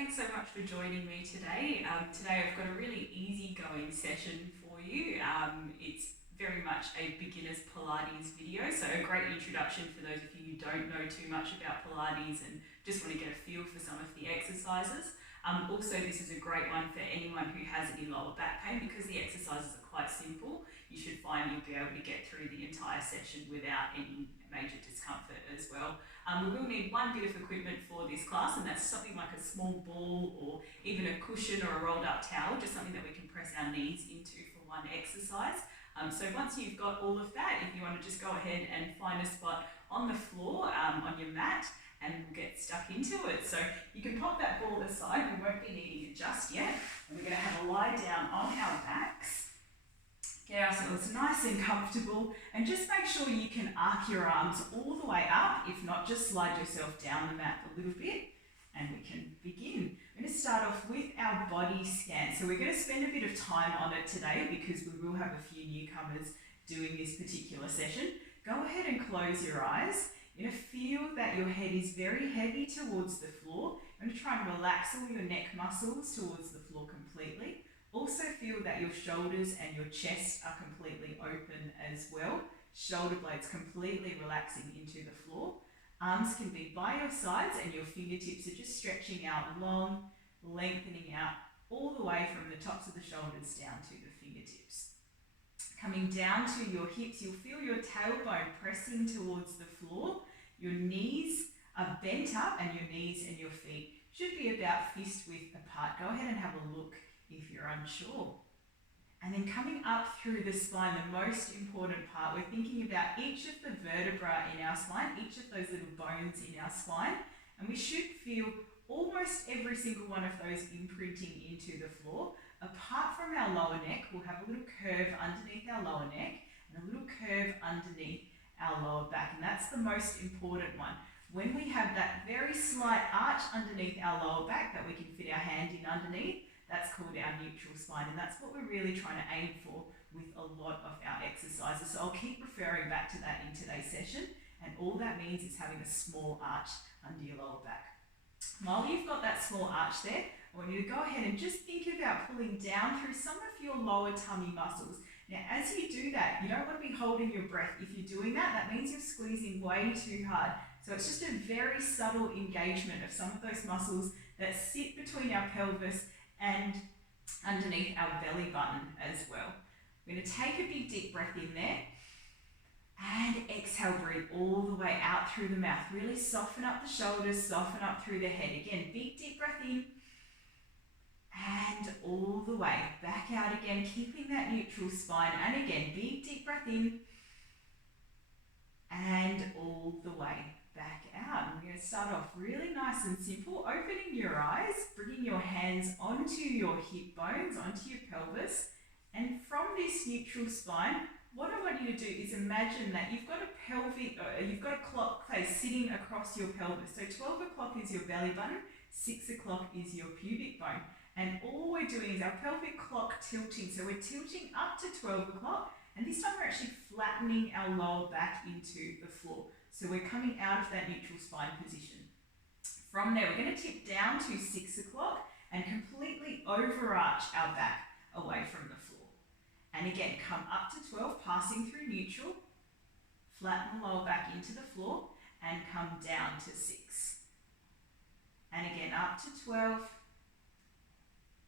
thanks so much for joining me today. Today I've got a really easygoing session for you. It's very much a beginner's Pilates video, so a great introduction for those of you who don't know too much about Pilates and just want to get a feel for some of the exercises. Also, this is a great one for anyone who has any lower back pain because the exercises are quite simple. You should find you'll be able to get through the entire session without any major discomfort as well. We will need one bit of equipment for this class, and that's something like a small ball or even a cushion or a rolled up towel, just something that we can press our knees into for one exercise. So once you've got all of that, if you want to just go ahead and find a spot on the floor, on your mat, and we'll get stuck into it. So you can pop that ball aside, we won't be needing it just yet. And we're going to have a lie down on our backs. Get ourselves nice and comfortable, and just make sure you can arc your arms all the way up. If not, just slide yourself down the mat a little bit and we can begin. We're going to start off with our body scan. So we're going to spend a bit of time on it today because we will have a few newcomers doing this particular session. Go ahead and close your eyes. You're going to feel that your head is very heavy towards the floor. You're going to try and relax all your neck muscles towards the floor completely. Also feel that your shoulders and your chest are completely open as well. Shoulder blades completely relaxing into the floor. Arms can be by your sides and your fingertips are just stretching out long, lengthening out all the way from the tops of the shoulders down to the fingertips. Coming down to your hips, you'll feel your tailbone pressing towards the floor. Your knees are bent up and your knees and your feet should be about fist width apart. Go ahead and have a look if you're unsure. And then coming up through the spine, the most important part, we're thinking about each of the vertebrae in our spine, each of those little bones in our spine, and we should feel almost every single one of those imprinting into the floor. Apart from our lower neck, we'll have a little curve underneath our lower neck and a little curve underneath our lower back, and that's the most important one. When we have that very slight arch underneath our lower back that we can fit our hand in underneath, that's called our neutral spine, and that's what we're really trying to aim for with a lot of our exercises. So I'll keep referring back to that in today's session, and all that means is having a small arch under your lower back. While you've got that small arch there, I want you to go ahead and just think about pulling down through some of your lower tummy muscles. Now, as you do that, you don't want to be holding your breath. If you're doing that, that means you're squeezing way too hard. So it's just a very subtle engagement of some of those muscles that sit between our pelvis and underneath our belly button as well. We're going to take a big deep breath in there and exhale, breathe all the way out through the mouth. Really soften up the shoulders, soften up through the head. Again, big deep breath in and all the way back out again, keeping that neutral spine. And again, big deep breath in and all the way back out. And we're going to start off really nice and simple, opening your eyes, bringing your hands onto your hip bones, onto your pelvis, and from this neutral spine, what I want you to do is imagine that you've got a clock face sitting across your pelvis. So 12 o'clock is your belly button, 6 o'clock is your pubic bone, and all we're doing is our pelvic clock tilting. So we're tilting up to 12 o'clock, and this time we're actually flattening our lower back into the floor. So we're coming out of that neutral spine position. From there, we're going to tip down to 6 o'clock and completely overarch our back away from the floor. And again, come up to 12, passing through neutral, flatten the lower back into the floor, and come down to 6. And again, up to 12,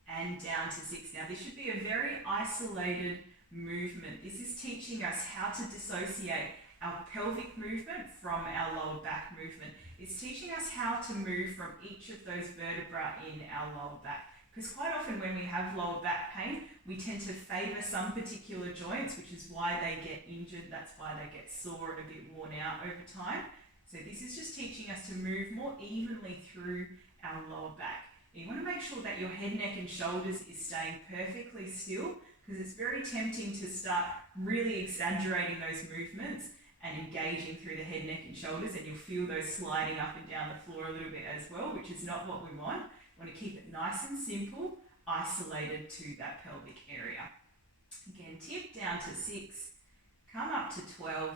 and down to 6. Now, this should be a very isolated movement. This is teaching us how to dissociate our pelvic movement from our lower back movement. It's teaching us how to move from each of those vertebrae in our lower back. Because quite often when we have lower back pain, we tend to favour some particular joints, which is why they get injured, that's why they get sore and a bit worn out over time. So this is just teaching us to move more evenly through our lower back. You want to make sure that your head, neck and shoulders is staying perfectly still, because it's very tempting to start really exaggerating those movements and engaging through the head, neck and shoulders, and you'll feel those sliding up and down the floor a little bit as well, which is not what we want. We want to keep it nice and simple, isolated to that pelvic area. Again, tip down to 6, come up to 12,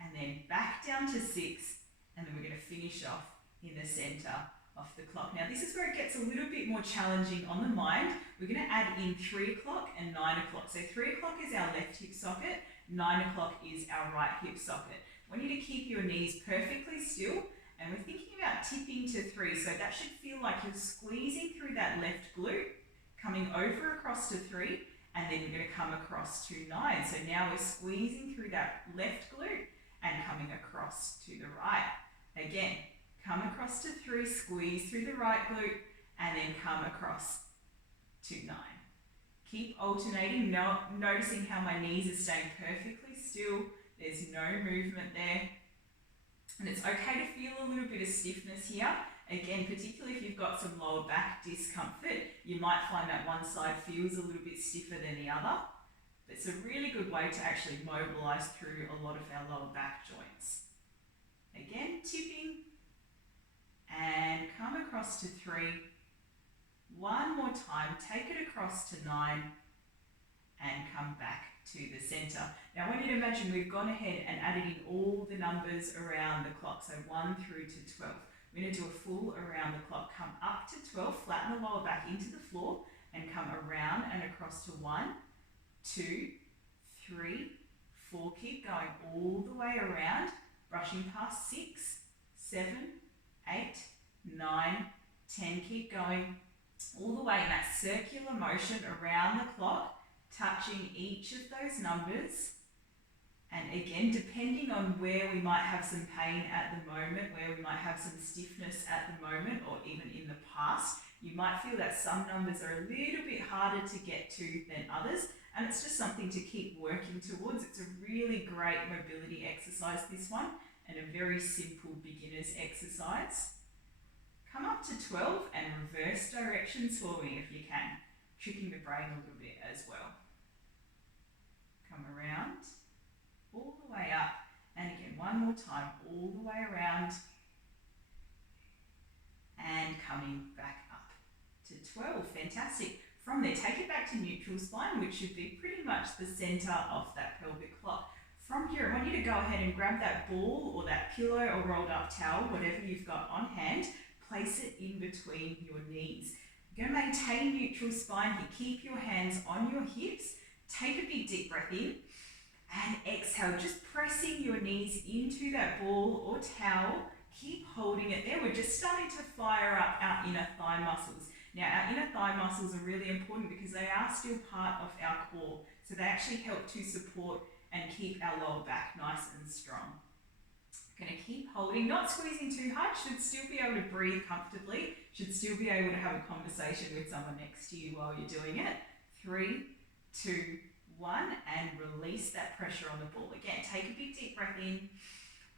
and then back down to 6, and then we're going to finish off in the center off the clock. Now this is where it gets a little bit more challenging on the mind. We're going to add in 3 o'clock and 9 o'clock. So 3 o'clock is our left hip socket, 9 o'clock is our right hip socket. I want you to keep your knees perfectly still, and we're thinking about tipping to 3. So that should feel like you're squeezing through that left glute, coming over across to 3, and then you're going to come across to 9. So now we're squeezing through that left glute and coming across to the right. Again, come across to 3, squeeze through the right glute, and then come across to 9. Keep alternating, noticing how my knees are staying perfectly still. There's no movement there. And it's okay to feel a little bit of stiffness here. Again, particularly if you've got some lower back discomfort, you might find that one side feels a little bit stiffer than the other. It's a really good way to actually mobilize through a lot of our lower back joints. Again, tipping, and come across to 3. One more time, take it across to 9, and come back to the center. Now I want you to imagine we've gone ahead and added in all the numbers around the clock, so 1 through to 12. We're going to do a full around the clock. Come up to 12, flatten the lower back into the floor, and come around and across to 1, 2, 3, 4. Keep going all the way around, brushing past 6, 7, 8, 9, 10. Keep going all the way in that circular motion around the clock, touching each of those numbers. And again, depending on where we might have some pain at the moment, where we might have some stiffness at the moment, or even in the past, you might feel that some numbers are a little bit harder to get to than others, and it's just something to keep working towards. It's a really great mobility exercise, this one, and a very simple beginner's exercise. Come up to 12 and reverse directions for me if you can, tricking the brain a little bit as well. Come around, all the way up, and again, one more time, all the way around, and coming back up to 12. Fantastic. From there, take it back to neutral spine, which should be pretty much the center of that pelvic clock. From here, I want you to go ahead and grab that ball or that pillow or rolled up towel, whatever you've got on hand, place it in between your knees. You're going to maintain neutral spine here. Keep your hands on your hips. Take a big deep breath in and exhale, just pressing your knees into that ball or towel. Keep holding it there. We're just starting to fire up our inner thigh muscles. Now, our inner thigh muscles are really important because they are still part of our core. So they actually help to support and keep our lower back nice and strong. Going to keep holding, not squeezing too hard, should still be able to breathe comfortably, should still be able to have a conversation with someone next to you while you're doing it. 3, 2, 1, and release that pressure on the ball. Again, take a big deep breath in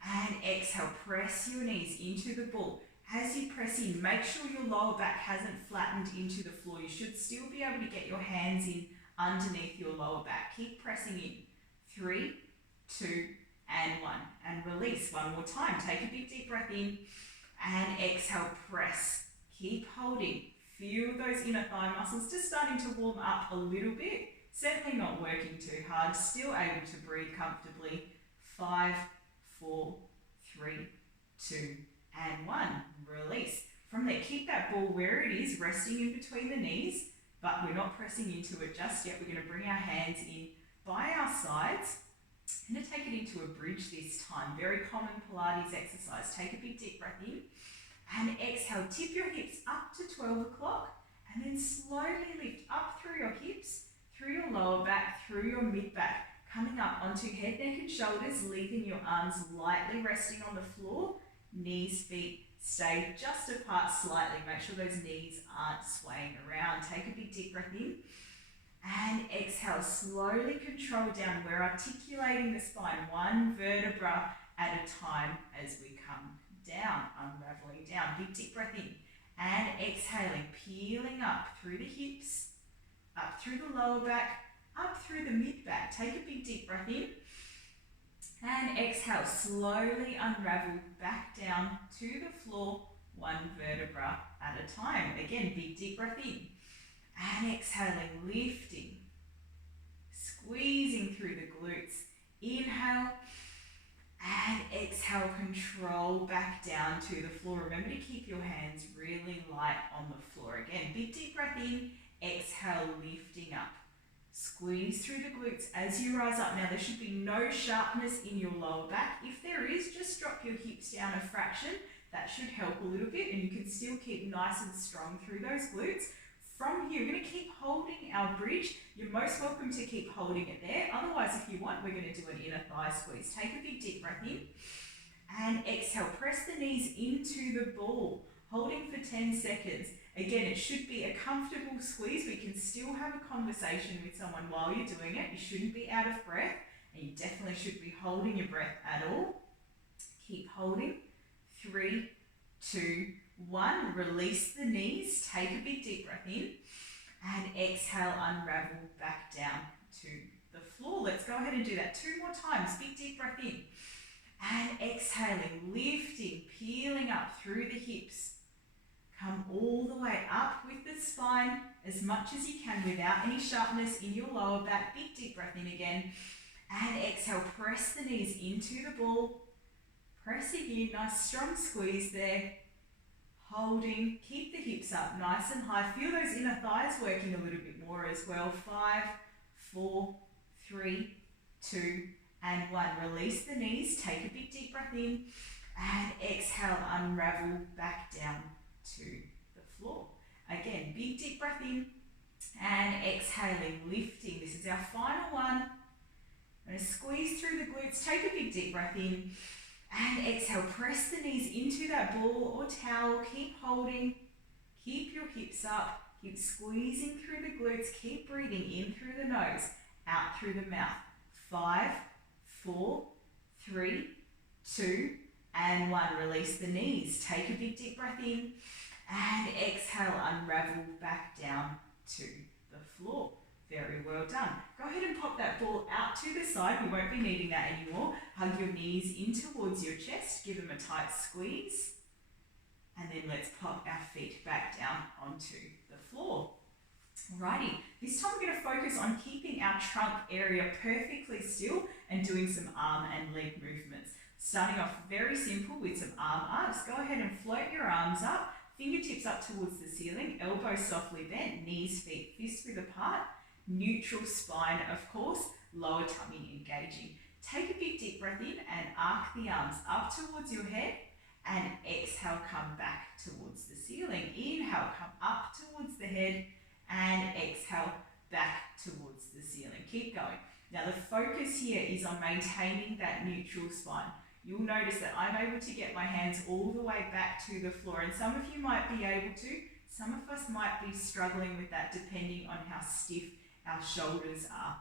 and exhale. Press your knees into the ball. As you press in, make sure your lower back hasn't flattened into the floor. You should still be able to get your hands in underneath your lower back. Keep pressing in. 3, 2, and 1. And release one more time. Take a big deep breath in and exhale, press. Keep holding. Feel those inner thigh muscles just starting to warm up a little bit. Certainly not working too hard. Still able to breathe comfortably. 5, 4, 3, 2, and 1. Release. From there, keep that ball where it is, resting in between the knees, but we're not pressing into it just yet. We're going to bring our hands in by our sides. I'm going to take it into a bridge this time. Very common Pilates exercise. Take a big deep breath in and exhale. Tip your hips up to 12 o'clock and then slowly lift up through your hips, through your lower back, through your mid back, coming up onto head, neck and shoulders, leaving your arms lightly resting on the floor. Knees, feet stay just apart slightly. Make sure those knees aren't swaying around. Take a big deep breath in and exhale. Slowly control down. We're articulating the spine, one vertebra at a time as we come down, unraveling down. Big deep breath in and exhaling, peeling up through the hips, up through the lower back, up through the mid back. Take a big deep breath in and exhale. Slowly unravel back down to the floor, one vertebra at a time. Again, big deep breath in and exhaling, lifting, squeezing through the glutes. Inhale And exhale, control back down to the floor. Remember to keep your hands really light on the floor. Again, big deep breath in, exhale, lifting up. Squeeze through the glutes as you rise up. Now there should be no sharpness in your lower back. If there is, just drop your hips down a fraction. That should help a little bit, and you can still keep nice and strong through those glutes. From here, we're going to keep holding our bridge. You're most welcome to keep holding it there. Otherwise, if you want, we're going to do an inner thigh squeeze. Take a big deep breath in and exhale. Press the knees into the ball, holding for 10 seconds. Again, it should be a comfortable squeeze. We can still have a conversation with someone while you're doing it. You shouldn't be out of breath, and you definitely should be holding your breath at all. Keep holding. 3, 2, 1. Release the knees. Take a big deep breath in and exhale, unravel back down to the floor. Let's go ahead and do that 2 more times. Big deep breath in and exhaling, lifting, peeling up through the hips. Come all the way up with the spine as much as you can without any sharpness in your lower back. Big deep breath in again and exhale. Press the knees into the ball. Pressing in, nice strong squeeze there. Holding, keep the hips up nice and high. Feel those inner thighs working a little bit more as well. 5, 4, 3, 2, and 1. Release the knees, take a big deep breath in, and exhale, unravel back down to the floor. Again, big deep breath in, and exhaling, lifting. This is our final one. I'm going to squeeze through the glutes, take a big deep breath in, and exhale, press the knees into that ball or towel. Keep holding, keep your hips up, keep squeezing through the glutes, keep breathing in through the nose, out through the mouth. 5, 4, 3, 2, and 1. Release the knees. Take a big deep breath in and exhale, unravel back down to the floor. Very well done. Go ahead and pop that ball out to the side. We won't be needing that anymore. Hug your knees in towards your chest. Give them a tight squeeze. And then let's pop our feet back down onto the floor. Alrighty, this time we're going to focus on keeping our trunk area perfectly still and doing some arm and leg movements. Starting off very simple with some arm arcs. Go ahead and float your arms up, fingertips up towards the ceiling, elbows softly bent, knees, feet, fists width apart. Neutral spine, of course, lower tummy engaging. Take a big deep breath in and arc the arms up towards your head and exhale, come back towards the ceiling. Inhale, come up towards the head and exhale, back towards the ceiling. Keep going. Now the focus here is on maintaining that neutral spine. You'll notice that I'm able to get my hands all the way back to the floor, and some of you might be able to, some of us might be struggling with that depending on how stiff our shoulders are.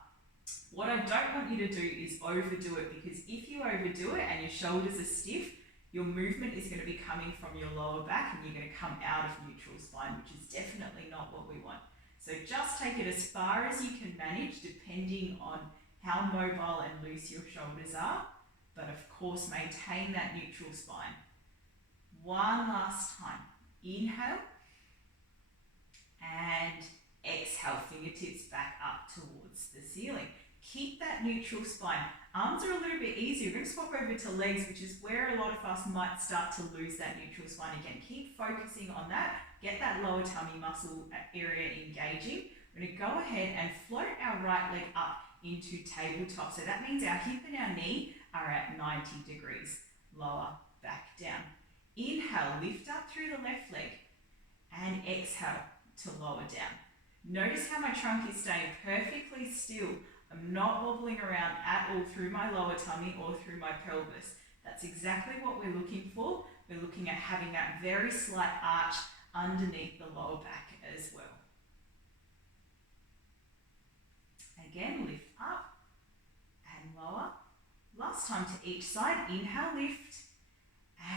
What I don't want you to do is overdo it, because if you overdo it and your shoulders are stiff, your movement is going to be coming from your lower back and you're going to come out of neutral spine, which is definitely not what we want. So just take it as far as you can manage depending on how mobile and loose your shoulders are, but of course maintain that neutral spine. One last time. Inhale and exhale, fingertips back up towards the ceiling. Keep that neutral spine. Arms are a little bit easier. We're going to swap over to legs, which is where a lot of us might start to lose that neutral spine again. Keep focusing on that. Get that lower tummy muscle area engaging. We're going to go ahead and float our right leg up into tabletop. So that means our hip and our knee are at 90 degrees. Lower back down. Inhale, lift up through the left leg and exhale to lower down. Notice how my trunk is staying perfectly still. I'm not wobbling around at all through my lower tummy or through my pelvis. That's exactly what we're looking for. We're looking at having that very slight arch underneath the lower back as well. Again, lift up and lower. Last time to each side. Inhale, lift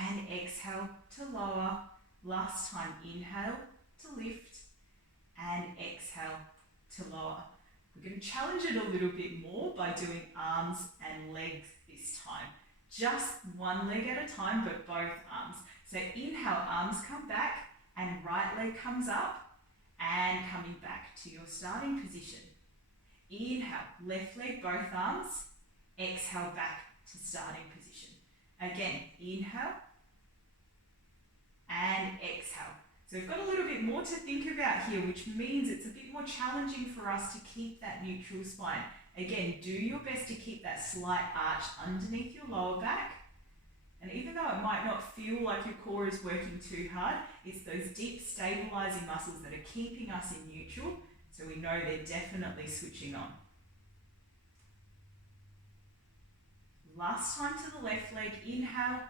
and exhale to lower. Last time, inhale to lift and exhale to lower. We're going to challenge it a little bit more by doing arms and legs this time. Just one leg at a time, but both arms. So inhale, arms come back and right leg comes up and coming back to your starting position. Inhale, left leg, both arms. Exhale, back to starting position. Again, inhale and exhale. So we've got a little bit more to think about here, which means it's a bit more challenging for us to keep that neutral spine. Again, do your best to keep that slight arch underneath your lower back. And even though it might not feel like your core is working too hard, it's those deep stabilizing muscles that are keeping us in neutral, so we know they're definitely switching on. Last time to the left leg, inhale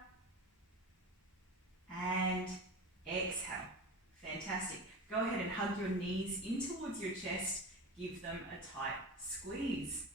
and exhale. Fantastic. Go ahead and hug your knees in towards your chest, give them a tight squeeze.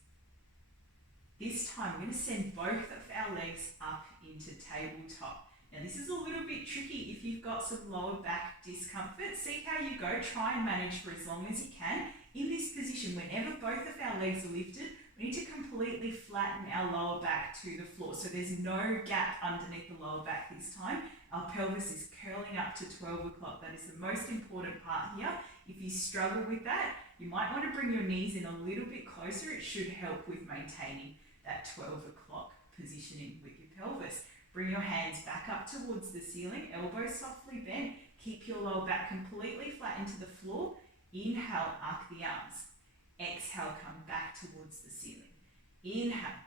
This time, we're going to send both of our legs up into tabletop. Now, this is a little bit tricky if you've got some lower back discomfort. See how you go. Try and manage for as long as you can. In this position, whenever both of our legs are lifted, we need to completely flatten our lower back to the floor. So there's no gap underneath the lower back this time. Our pelvis is curling up to 12 o'clock. That is the most important part here. If you struggle with that, you might want to bring your knees in a little bit closer. It should help with maintaining that 12 o'clock positioning with your pelvis. Bring your hands back up towards the ceiling, elbows softly bent. Keep your lower back completely flat into the floor. Inhale, arc the arms. Exhale, come back towards the ceiling. Inhale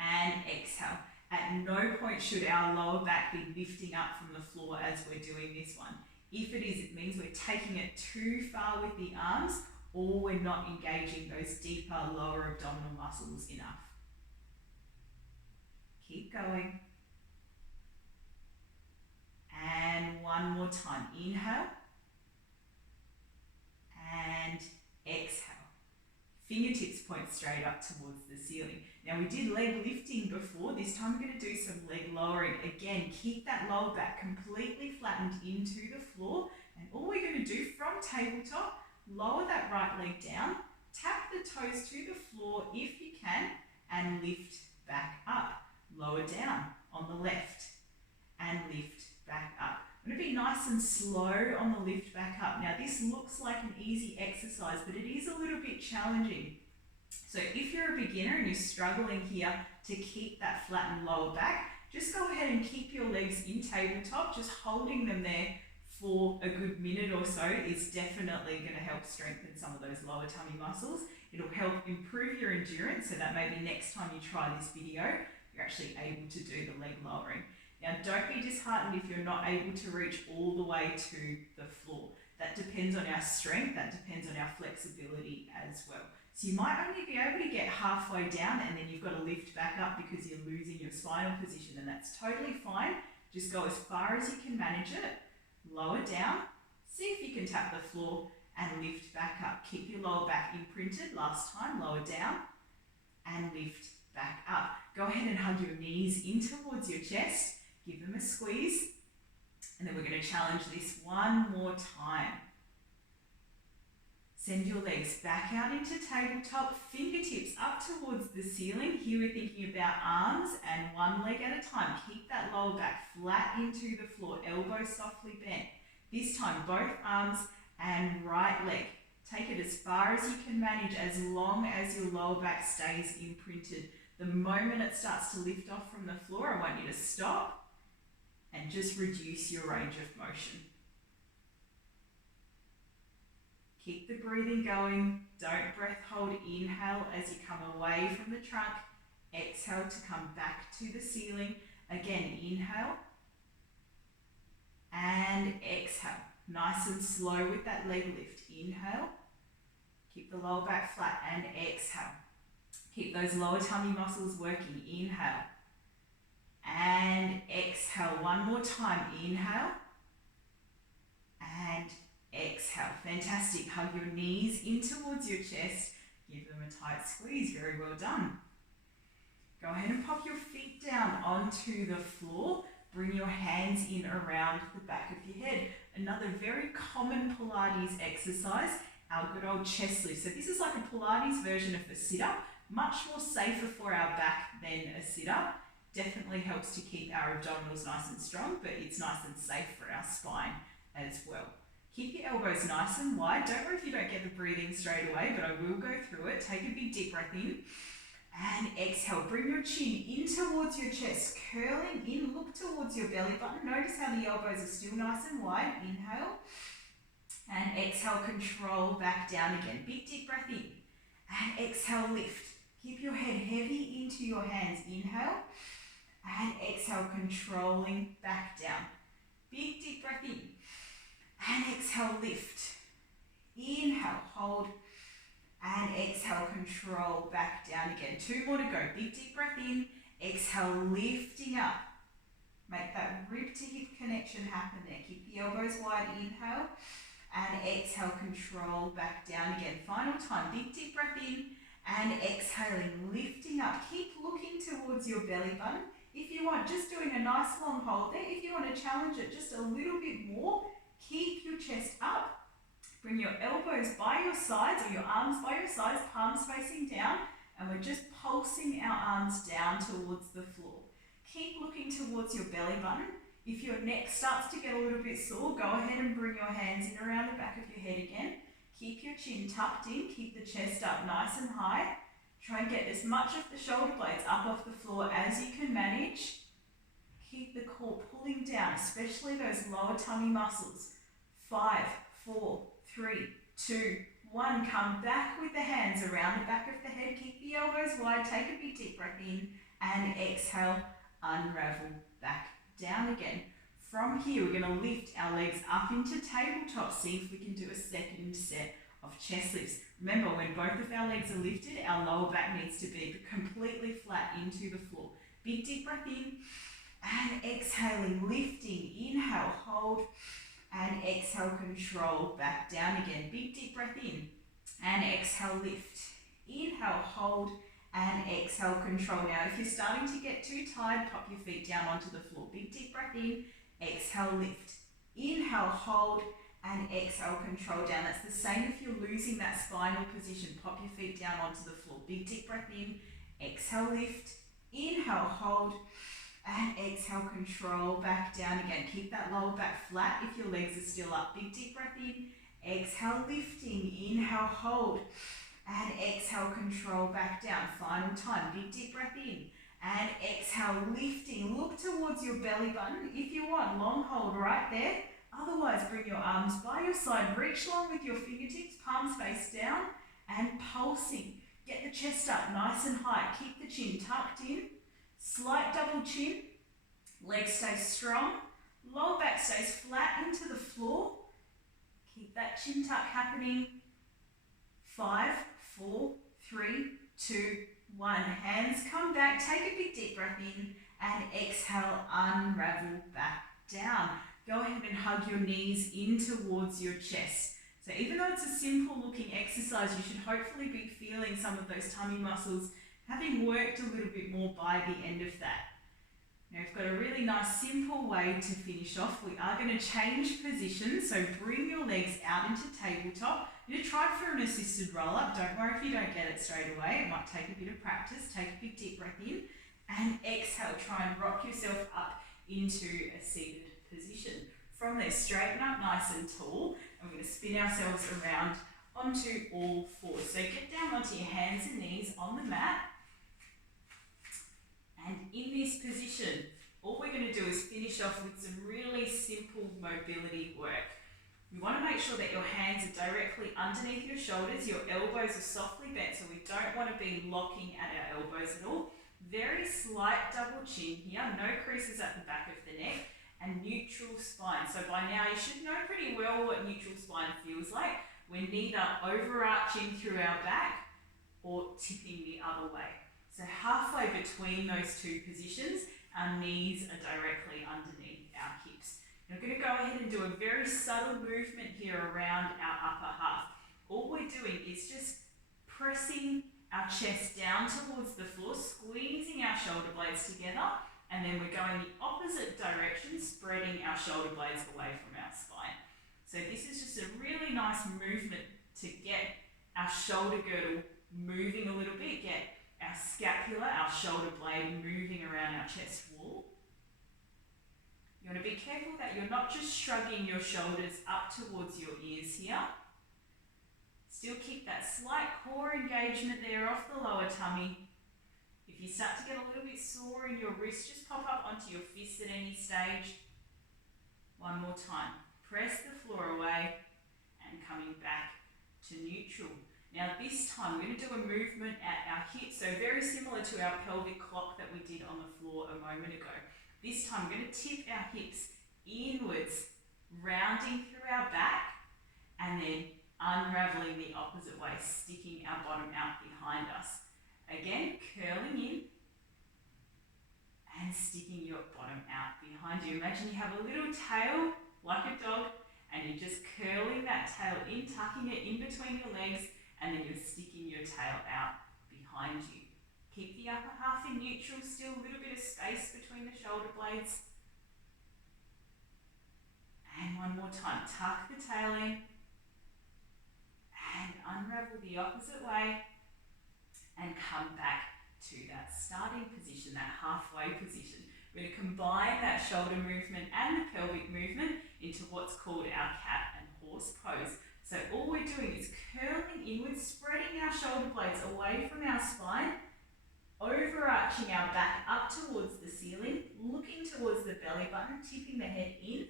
and exhale. At no point should our lower back be lifting up from the floor as we're doing this one. If it is, it means we're taking it too far with the arms, or we're not engaging those deeper lower abdominal muscles enough. Keep going. And one more time. Inhale and exhale. Fingertips point straight up towards the ceiling. Now we did leg lifting before. This time we're going to do some leg lowering. Again, keep that lower back completely flattened into the floor. And all we're going to do from tabletop, lower that right leg down, tap the toes to the floor if you can, and lift back up. Lower down on the left and lift back up. I'm going to be nice and slow on the lift back up. Now this looks like an easy exercise, but it is a little bit challenging. So if you're a beginner and you're struggling here to keep that flattened lower back, just go ahead and keep your legs in tabletop. Just holding them there for a good minute or so is definitely going to help strengthen some of those lower tummy muscles. It'll help improve your endurance, so that maybe next time you try this video, you're actually able to do the leg lowering. Now, don't be disheartened if you're not able to reach all the way to the floor. That depends on our strength, that depends on our flexibility as well. So you might only be able to get halfway down and then you've got to lift back up because you're losing your spinal position, and that's totally fine. Just go as far as you can manage it. Lower down, see if you can tap the floor and lift back up. Keep your lower back imprinted. Last time, lower down and lift back up. Go ahead and hug your knees in towards your chest. Give them a squeeze. And then we're going to challenge this one more time. Send your legs back out into tabletop, fingertips up towards the ceiling. Here we're thinking about arms and one leg at a time. Keep that lower back flat into the floor, elbows softly bent. This time, both arms and right leg. Take it as far as you can manage, as long as your lower back stays imprinted. The moment it starts to lift off from the floor, I want you to stop and just reduce your range of motion. Keep the breathing going. Don't breath hold. Inhale as you come away from the trunk. Exhale to come back to the ceiling. Again, inhale and exhale. Nice and slow with that leg lift. Inhale. Keep the lower back flat and exhale. Keep those lower tummy muscles working. Inhale and exhale. One more time. Inhale and exhale. Fantastic. Hug your knees in towards your chest. Give them a tight squeeze. Very well done. Go ahead and pop your feet down onto the floor. Bring your hands in around the back of your head. Another very common Pilates exercise, our good old chest lift. So this is like a Pilates version of a sit-up. Much more safer for our back than a sit-up. Definitely helps to keep our abdominals nice and strong, but it's nice and safe for our spine as well. Keep your elbows nice and wide. Don't worry if you don't get the breathing straight away, but I will go through it. Take a big deep breath in And exhale, bring your chin in towards your chest, curling in, look towards your belly button. Notice how the elbows are still nice and wide. Inhale. And exhale, control back down again. Big deep breath in. And exhale, lift. Keep your head heavy into your hands. Inhale. And exhale, controlling back down. Big deep breath in. And exhale, lift. Inhale, hold. And exhale, control back down again. 2 more to go. Big deep breath in. Exhale, lifting up. Make that rib to hip connection happen there. Keep the elbows wide. Inhale. And exhale, control back down again. Final time. Big deep breath in. And exhaling, lifting up. Keep looking towards your belly button. If you want, just doing a nice long hold there. If you want to challenge it just a little bit more, keep your chest up. Bring your elbows by your sides or your arms by your sides, palms facing down, and we're just pulsing our arms down towards the floor. Keep looking towards your belly button. If your neck starts to get a little bit sore, go ahead and bring your hands in around the back of your head again. Keep your chin tucked in, keep the chest up nice and high. Try and get as much of the shoulder blades up off the floor as you can manage. Keep the core pulling down, especially those lower tummy muscles. 5, 4, 3, 2, 1. Come back with the hands around the back of the head. Keep the elbows wide. Take a big deep breath in and exhale. Unravel back down again. From here, we're going to lift our legs up into tabletop. See if we can do a second set of chest lifts. Remember, when both of our legs are lifted, our lower back needs to be completely flat into the floor. Big deep breath in and exhaling, lifting. Inhale, hold. And exhale, control back down again. Big deep breath in and exhale, lift. Inhale, hold, and exhale, control. Now, if you're starting to get too tired, pop your feet down onto the floor. Big deep breath in, exhale, lift. Inhale, hold, and exhale, control down. That's the same if you're losing that spinal position. Pop your feet down onto the floor. Big deep breath in, exhale, lift. Inhale, hold. And exhale, control back down again. Keep that lower back flat if your legs are still up. Big deep breath in. Exhale, lifting. Inhale, hold. And exhale, control back down. Final time. Big deep breath in. And exhale, lifting. Look towards your belly button. If you want, long hold right there. Otherwise, bring your arms by your side. Reach long with your fingertips. Palms face down. And pulsing. Get the chest up nice and high. Keep the chin tucked in. Slight double chin, legs stay strong, lower back stays flat into the floor. Keep that chin tuck happening. 5, 4, 3, 2, 1. Hands come back, take a big deep breath in and exhale, unravel back down. Go ahead and hug your knees in towards your chest. So even though it's a simple looking exercise, you should hopefully be feeling some of those tummy muscles having worked a little bit more by the end of that. Now we've got a really nice simple way to finish off. We are going to change positions, so bring your legs out into tabletop. You try for an assisted roll up. Don't worry if you don't get it straight away. It might take a bit of practice. Take a big deep breath in and exhale. Try and rock yourself up into a seated position. From there, straighten up nice and tall, and we're going to spin ourselves around onto all fours. So get down onto your hands and knees on the mat. And in this position, all we're going to do is finish off with some really simple mobility work. You want to make sure that your hands are directly underneath your shoulders, your elbows are softly bent, so we don't want to be locking at our elbows at all. Very slight double chin here, no creases at the back of the neck, and neutral spine. So by now you should know pretty well what neutral spine feels like. We're neither overarching through our back or tipping the other way. So halfway between those two positions, our knees are directly underneath our hips. We're going to go ahead and do a very subtle movement here around our upper half. All we're doing is just pressing our chest down towards the floor, squeezing our shoulder blades together, and then we're going the opposite direction, spreading our shoulder blades away from our spine. So this is just a really nice movement to get our shoulder girdle moving a little bit, get our scapula, our shoulder blade moving around our chest wall. You want to be careful that you're not just shrugging your shoulders up towards your ears here. Still keep that slight core engagement there off the lower tummy. If you start to get a little bit sore in your wrist, just pop up onto your fists at any stage. One more time. Press the floor away and coming back to neutral. Now this time we're going to do a movement at our hips, so very similar to our pelvic clock that we did on the floor a moment ago. This time we're going to tip our hips inwards, rounding through our back, and then unraveling the opposite way, sticking our bottom out behind us. Again, curling in and sticking your bottom out behind you. Imagine you have a little tail like a dog and you're just curling that tail in, tucking it in between your legs, and then you're sticking your tail out behind you. Keep the upper half in neutral, still a little bit of space between the shoulder blades. And one more time, tuck the tail in and unravel the opposite way and come back to that starting position, that halfway position. We're going to combine that shoulder movement and the pelvic movement into what's called our cat and horse pose. So all we're doing is curling inwards, spreading our shoulder blades away from our spine, overarching our back up towards the ceiling, looking towards the belly button, tipping the head in,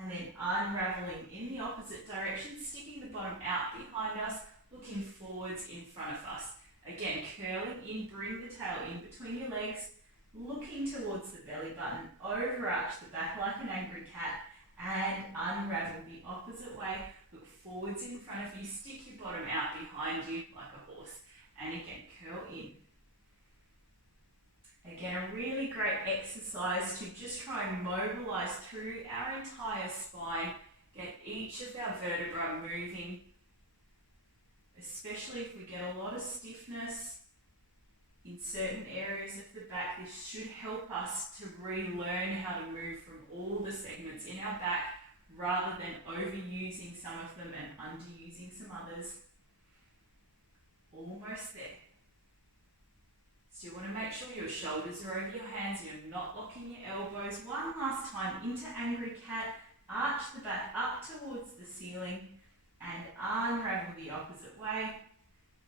and then unraveling in the opposite direction, sticking the bottom out behind us, looking forwards in front of us. Again, curling in, bring the tail in between your legs, looking towards the belly button, overarch the back like an angry cat, and unravel the opposite way. Look forwards in front of you, stick your bottom out behind you like a horse. And again, curl in. Again, a really great exercise to just try and mobilize through our entire spine, get each of our vertebrae moving, especially if we get a lot of stiffness in certain areas of the back. This should help us to relearn how to move from all the segments in our back rather than overusing some of them and underusing some others. Almost there. Still want to make sure your shoulders are over your hands, you're not locking your elbows. One last time into angry cat, arch the back up towards the ceiling and unravel the opposite way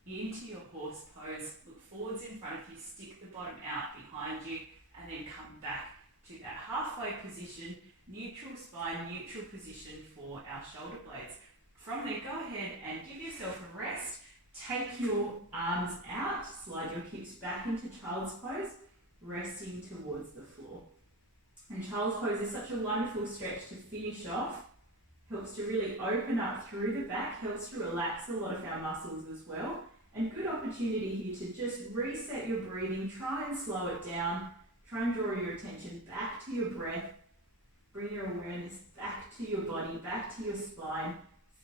into your horse pose. Look forwards in front of you, stick the bottom out behind you, and then come back to that halfway position, neutral spine, neutral position for our shoulder blades. From there, go ahead and give yourself a rest. Take your arms out, slide your hips back into child's pose, resting towards the floor. And child's pose is such a wonderful stretch to finish off. Helps to really open up through the back, helps to relax a lot of our muscles as well. And good opportunity here to just reset your breathing, try and slow it down, try and draw your attention back to your breath, bring your awareness back to your body, back to your spine,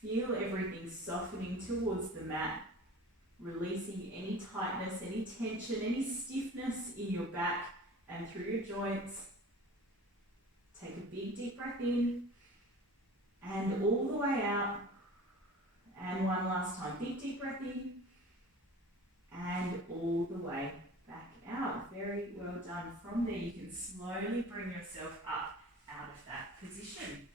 feel everything softening towards the mat, releasing any tightness, any tension, any stiffness in your back and through your joints. Take a big deep breath in and all the way out. And one last time, big deep breath in and all the way back out. Very well done. From there, you can slowly bring yourself up out of that position.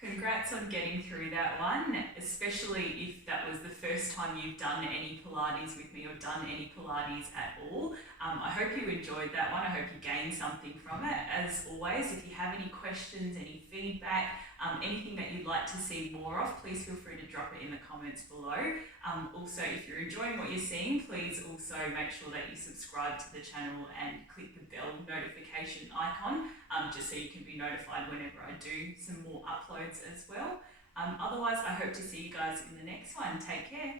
Congrats on getting through that one, especially if that was the first time you've done any Pilates with me or done any Pilates at all. I hope you enjoyed that one. I hope you gained something from it. As always, if you have any questions, any feedback, anything that you'd like to see more of, please feel free to drop it in the comments below. Also, if you're enjoying what you're seeing, please also make sure that you subscribe to the channel and click the bell notification icon, just so you can be notified whenever I do some more uploads as well. Otherwise, I hope to see you guys in the next one. Take care.